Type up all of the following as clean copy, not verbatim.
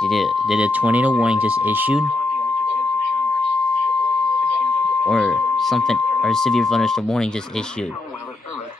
Did a tornado warning just issued? Or something, or a severe thunderstorm warning just issued?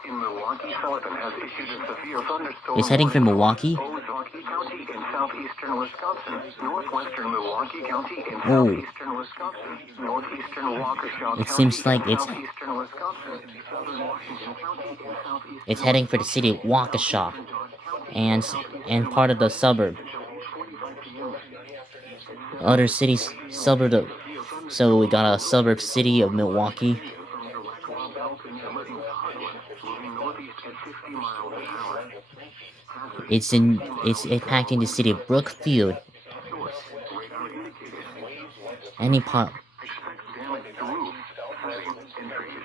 In Milwaukee, Sullivan has issued a severe thunderstorm It's heading for Milwaukee? Milwaukee County in southeastern Wisconsin, northwestern Milwaukee County in Oh, southeastern Wisconsin, northeastern Waukesha it County seems in like southeastern Wisconsin, southern Washington County in it's southeastern heading for the city Wisconsin, of Waukesha southeastern Dodge County in and southeastern part of the Wisconsin suburb, until 8:45 p.m. other cities, suburb of, so we got a suburb city of Milwaukee. From your west wild belt and emerging to Hardwood, moving northeast at 50 miles an hour. Hazard, It's impacting the city of Brookfield. source, radar indicated. Any part. Expect damage to roofs, siding, and trees.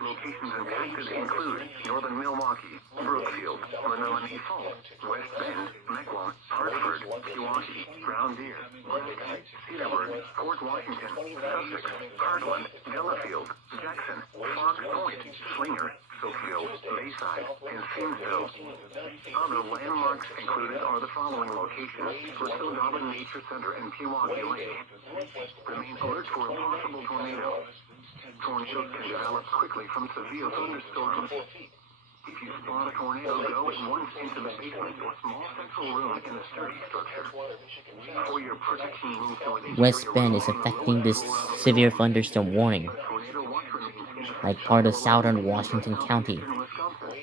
Locations impacted include northern Milwaukee, Brookfield, Menominee Falls, West Bend, Mequon, Hartford, Pewaukee, Brown Deer, Prescott, Cedarburg, Port Washington, Sussex, Heartland, Delafield, Jackson, Fox Point, Slinger, Soapville, Bayside, and Simsville. Other landmarks included are the following locations: Bristol Dobbin Nature Center and Pewaukee Lake. Remain alert for a possible tornado. Tornadoes can develop quickly from severe thunderstorms. If you spot a tornado, go at once into the basement or small central room in a sturdy structure. For your protection, move to an West interior Bend room is on the affecting lowest this floor of a severe building. thunderstorm warning, Tornado watch remains in like effect part from of the southern Washington to Washington County. southeastern Wisconsin.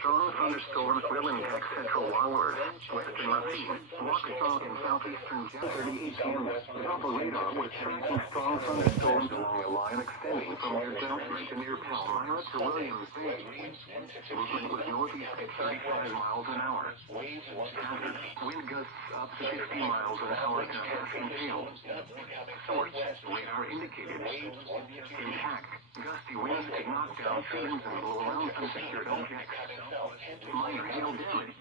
Strong thunderstorms will impact central Wallward, western Racine, Waukesha, and southeastern Jackson. 38 p.m. Top of radar was tracking strong thunderstorms along a line extending from near Johnson to near Palmyra to Williams Bay. Movement was northeast at 35 miles an hour. Hazard, wind gusts up to 50 miles an hour and a half in hail. Source, radar indicated. Impact, gusty winds could knock down trees and blow around unsecured objects. Minor hail damage.